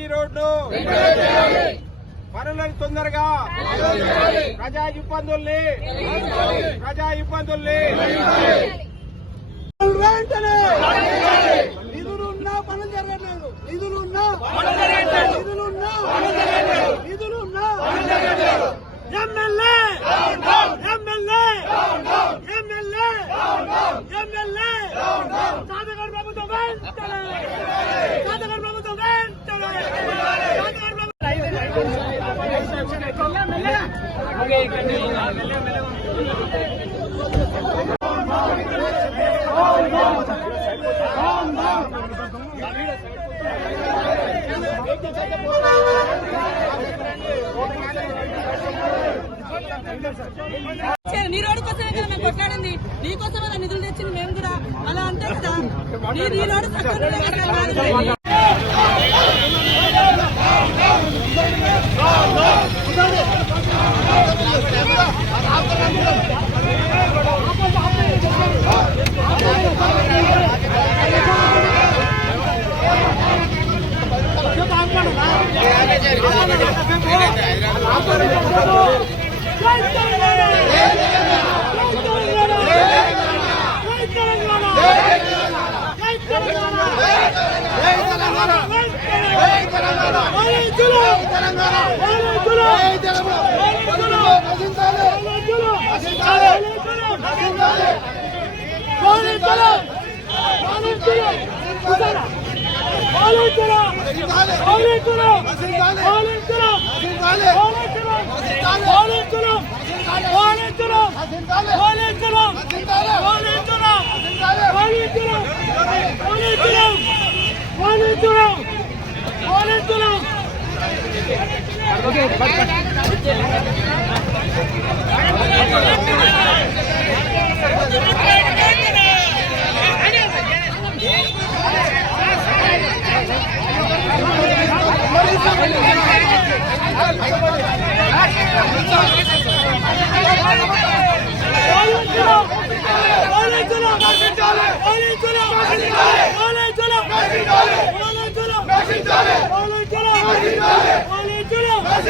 BT road. పనులను తొందరగా. ప్రజా ఇబ్బందుల్ని ప్రజా ఇబ్బందుల్ని. నిధులు ఉన్నా పనులు జరగలేదు నిధులు ఉన్నా నిధులున్నా ఎమ్మెల్యే ఎమ్మెల్యే ఎమ్మెల్యే ఎమ్మెల్యే చాదగర్ ప్రభుత్వం వెంటనే చాదగర్ ప్రభుత్వం వెంటనే చాదగర్ ప్రభుత్వం సరే, నీ రోడ్డు కోసమే కదా మేము కొట్లాడింది. నీ కోసం నిధులు తెచ్చింది మేము కూడా. అలా అంతే కదా. నీ నీ రోడ్డు Okay,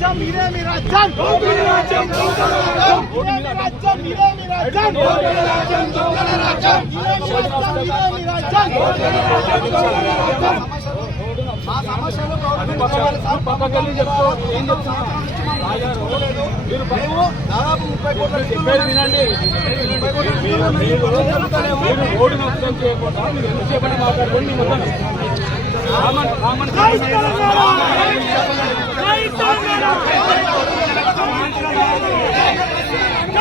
రాజ్యం రాజ్యం. ఇదేమి రాజ్యం ఇదేమి రాజ్యం. ఇదేమి రాజ్యం ఇదేమి రాజ్యం. మా సమస్యలు పక్కకెళ్ళి చెప్తూ ఏం చెప్తున్నా? మీరు భయము దాదాపు ముప్పై కోట్ల చెప్పేది వినండి. మీరు మీరు రోడ్డు నష్టం చేయకుండా మీరు ఎంతసేపటి మాట్లాడుకోండి? మొత్తం రామన్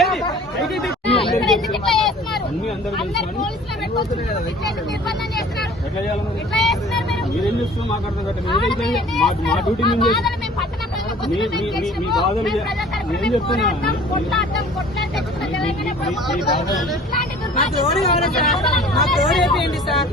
ఏంటి ఇక్కడ ఎందుకు ఇట్లా చేస్తున్నారు? అందరు పోలీసులు పెట్టుకొస్తున్నారు. ఇట్లా ఎందుకు నిర్బంధం చేస్తున్నారు? ఎట్లా చేయాలి మరి? ఇట్లా చేస్తున్నారు మీరు? మీరు ఏం చేస్తున్నారు మాకు అర్థం కాదు మీరు ఏం ఎందుకు మా? డ్యూటీ మేము చేస్తాం పట్టణ ప్రజలకు మీ- మీ-. బాధలు నేను చెప్తున్నా. కొట్లాడతాం, తెలంగాణ ప్రభుత్వం. ఇట్లాంటి మా తోడు కావాలి సార్ మా తోడు అయిపోయింది సార్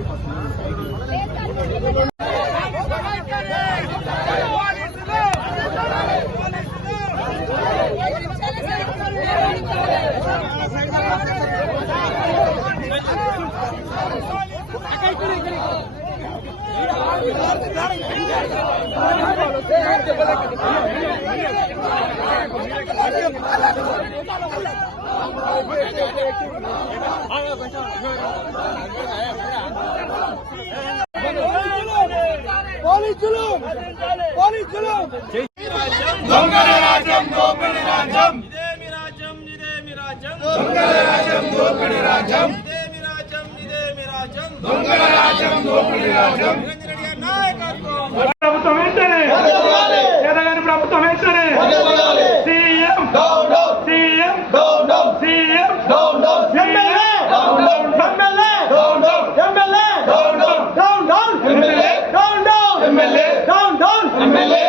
పోలీసులు పోలీసులు దొంగల రాజ్యం దోపిడి రాజ్యం ఇదేమి రాజ్యం ఇదేమి రాజ్యం దొంగల రాజ్యం దోపిడి రాజ్యం ఇదేమి రాజ్యం ఇదేమి రాజ్యం దొంగల రాజ్యం దోపిడి రాజ్యం నిరంజన్ రెడ్డి గారి నాయకత్వం ప్రభుత్వం వెంటనే ఎదగని ప్రభుత్వం వెంటనే CM CM CM MLA MLA MLA down down MLA down down MLA down down MLA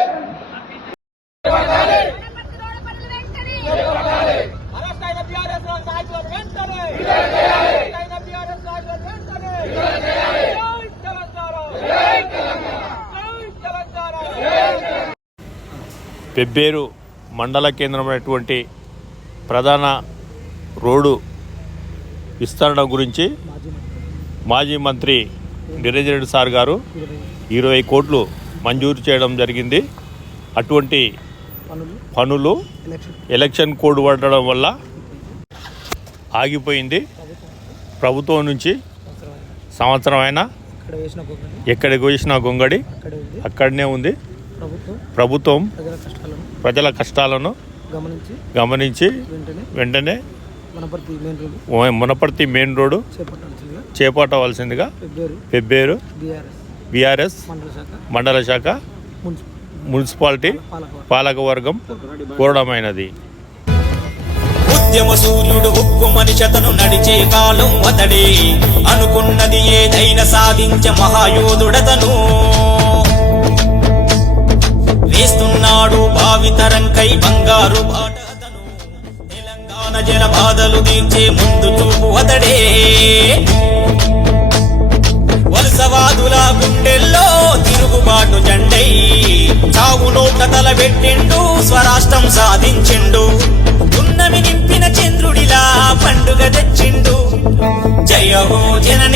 road పనులు వెంటనే అరెస్ట్ అయిన బీఆర్ఎస్ నాయకులను వెంటనే అరెస్ట్ అయిన బీఆర్ఎస్ నాయకులను వెంటనే జై తెలంగాణ జై తెలంగాణ పెబ్బేరు మండల కేంద్రమైనటువంటి ప్రధాన రోడ్డు విస్తరణ గురించి మాజీ మంత్రి నిరంజన్ రెడ్డి సార్ గారు ఇరవై కోట్లు మంజూరు చేయడం జరిగింది. అటువంటి పనులు ఎలక్షన్ కోడ్ పడడం వల్ల ఆగిపోయింది. ప్రభుత్వం నుంచి సంవత్సరం అయినా వేసిన ఎక్కడికి వేసిన గొంగడి అక్కడనే ఉంది. ప్రభుత్వం ప్రజల కష్టాలను గమనించి వెంటనే మునపర్తి మెయిన్ రోడ్డు చేపట్టవలసిందిగా ఫిబ్రవరి పెబ్బేరు బీఆర్ఎస్ మండల శాఖ మున్సిపాలిటీ పాలకవర్గం. కోరడమైనది. ఉద్యమ సూర్యుడు ఉక్కు మనిషతను నడిచే కాలం అతడే. అనుకున్నది ఏదైనా సాధించ మహాయోధుడతను. వేస్తున్నాడు భావితరంకై బంగారు బాట. అతను తెలంగాణ జన బాధలు తీర్చే ముందు చూపు అతడే. వలసవాదుల గుండెల్లో తిరుగుబాటు జండై. చావు నోట తల పెట్టిండు స్వరాష్ట్రం సాధించిండు. ఉన్నమి నింపిన చంద్రుడిలా పండుగ తెచ్చిండు. జయ హో జనని